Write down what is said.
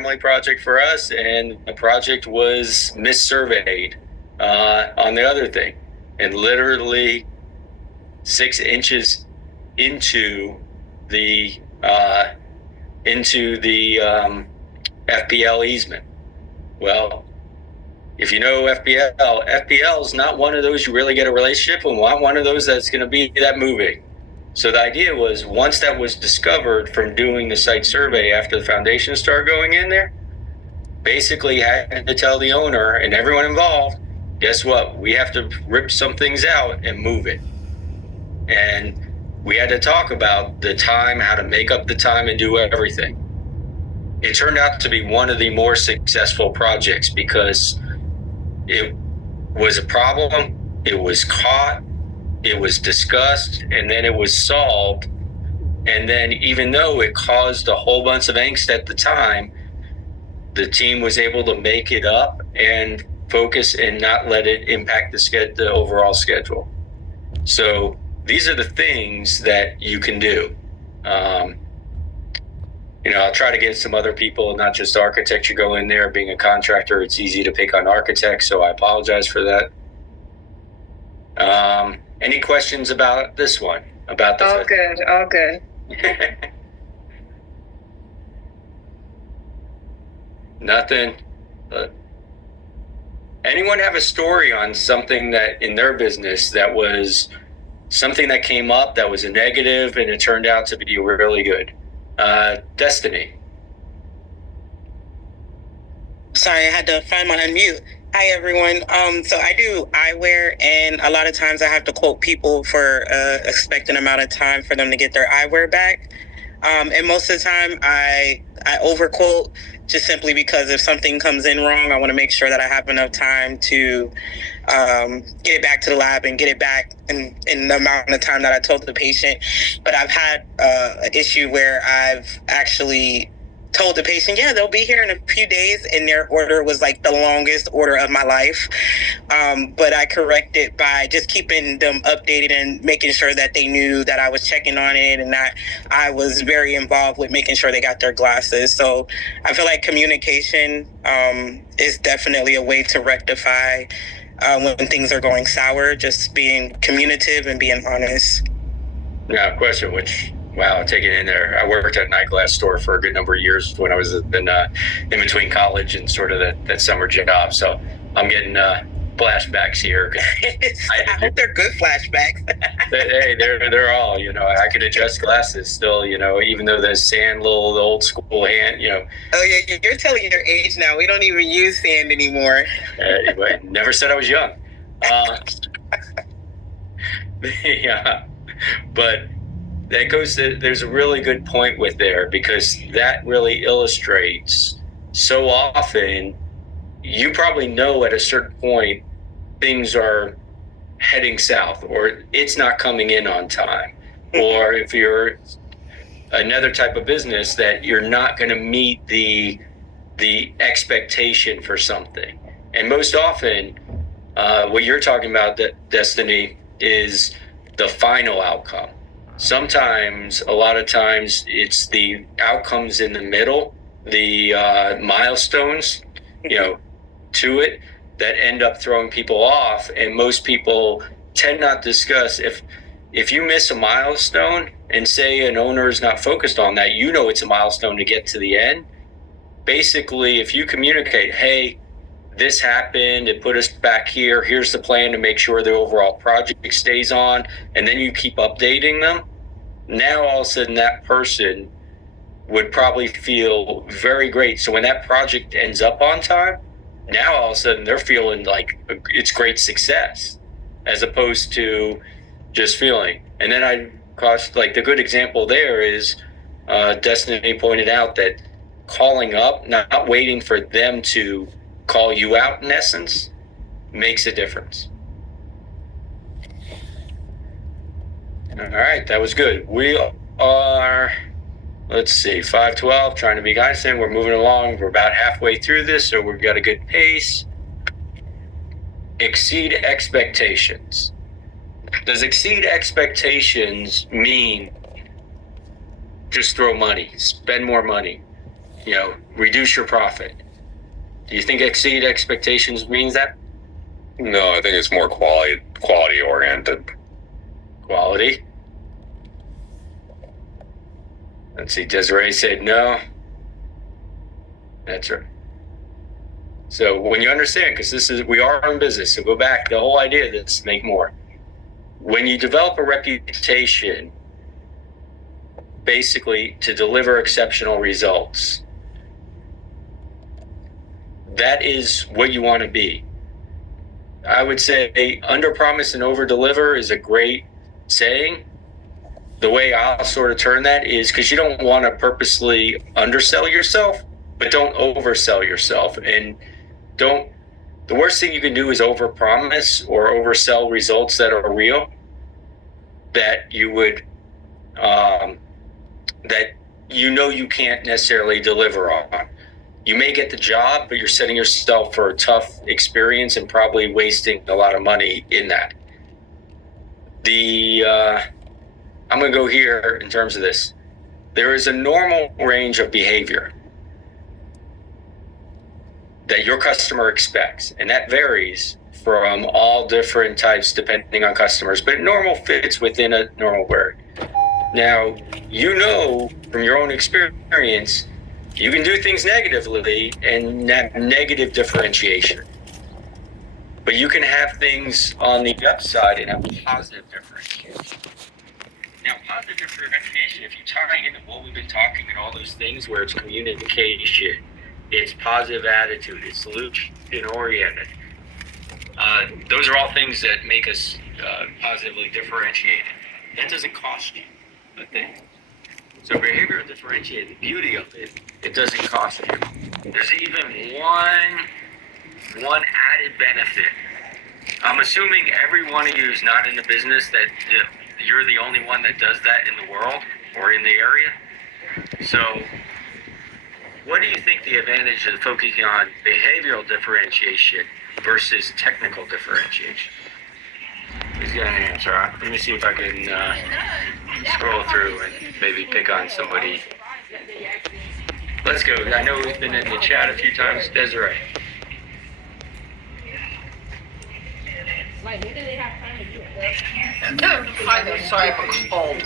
family project for us, and the project was missurveyed on the other thing, and literally 6 inches into the FPL easement. Well, if you know FPL is not one of those you really get a relationship with, not one of those that's going to be that moving. So the idea was, once that was discovered from doing the site survey after the foundation started going in there, basically had to tell the owner and everyone involved, guess what? We have to rip some things out and move it. And we had to talk about the time, how to make up the time and do everything. It turned out to be one of the more successful projects because it was a problem, it was caught, it was discussed, and then it was solved. And then, even though it caused a whole bunch of angst at the time, the team was able to make it up and focus and not let it impact the overall schedule. So these are the things that you can do. I'll try to get some other people, not just architecture, go in there. Being a contractor, it's easy to pick on architects, so I apologize for that. Any questions about this one? All good. Nothing. Anyone have a story on something that in their business that was something that came up that was a negative and it turned out to be really good? Destiny. Sorry, I had to find my unmute. Hi, everyone. So I do eyewear, and a lot of times I have to quote people for expected amount of time for them to get their eyewear back. And most of the time I overquote, just simply because if something comes in wrong, I want to make sure that I have enough time to get it back to the lab and get it back in the amount of time that I told the patient. But I've had an issue where I've actually told the patient, yeah, they'll be here in a few days, and their order was like the longest order of my life. But I corrected by just keeping them updated and making sure that they knew that I was checking on it and that I was very involved with making sure they got their glasses. So I feel like communication is definitely a way to rectify when things are going sour, just being communicative and being honest. Yeah, question, wow, take it in there. I worked at an eyeglass store for a good number of years when I was in between college and sort of that summer job. So I'm getting flashbacks here. I hope they're good flashbacks. Hey, they're all, I could adjust glasses still, even though the sand, the old school hand, Oh, yeah, you're telling your age now. We don't even use sand anymore. Never said I was young. Yeah, but that goes to, there's a really good point with there, because that really illustrates so often you probably know at a certain point things are heading south, or it's not coming in on time, or if you're another type of business that you're not going to meet the expectation for something. And most often what you're talking about, Destiny, is the final outcome. Sometimes, a lot of times, it's the outcomes in the middle, the milestones, to it, that end up throwing people off. And most people tend not to discuss, if you miss a milestone and say an owner is not focused on that, it's a milestone to get to the end. Basically, if you communicate, hey, this happened, it put us back here, here's the plan to make sure the overall project stays on, and then you keep updating them, now all of a sudden that person would probably feel very great. So when that project ends up on time, now all of a sudden they're feeling like it's great success, as opposed to just feeling. And then the good example there is Destiny pointed out that calling up, not waiting for them to call you out, in essence, makes a difference. All right, that was good. We are, 5:12, trying to be guys. We're moving along. We're about halfway through this, so we've got a good pace. Exceed expectations. Does exceed expectations mean just throw money, spend more money? reduce your profit. Do you think exceed expectations means that? No, I think it's more quality oriented. Quality. Let's see, Desiree said no. That's right. So when you understand, because we are in business, so go back, the whole idea of this, make more. When you develop a reputation, basically to deliver exceptional results, that is what you want to be. I would say under promise and over deliver is a great saying. The way I'll sort of turn that is because you don't want to purposely undersell yourself, but don't oversell yourself. And the worst thing you can do is overpromise or oversell results that are real, that you would, that you can't necessarily deliver on. You may get the job, but you're setting yourself for a tough experience and probably wasting a lot of money in that. I'm going to go here in terms of this. There is a normal range of behavior that your customer expects, and that varies from all different types depending on customers, but normal fits within a normal word. Now, from your own experience, you can do things negatively and have negative differentiation. But you can have things on the upside and have positive differentiation. Now, positive differentiation, if you tie into what we've been talking and all those things where it's communication, it's positive attitude, it's solution-oriented. Those are all things that make us positively differentiated. That doesn't cost you a thing. So behavioral differentiated, the beauty of it, it doesn't cost you. There's even one added benefit. I'm assuming every one of you is not in the business that you're the only one that does that in the world or in the area. So what do you think the advantage of focusing on behavioral differentiation versus technical differentiation? Who's got an answer? Let me see if I can scroll through and maybe pick on somebody. Let's go. I know we've been in the chat a few times. Desiree. Hi there, sorry, I have a cold.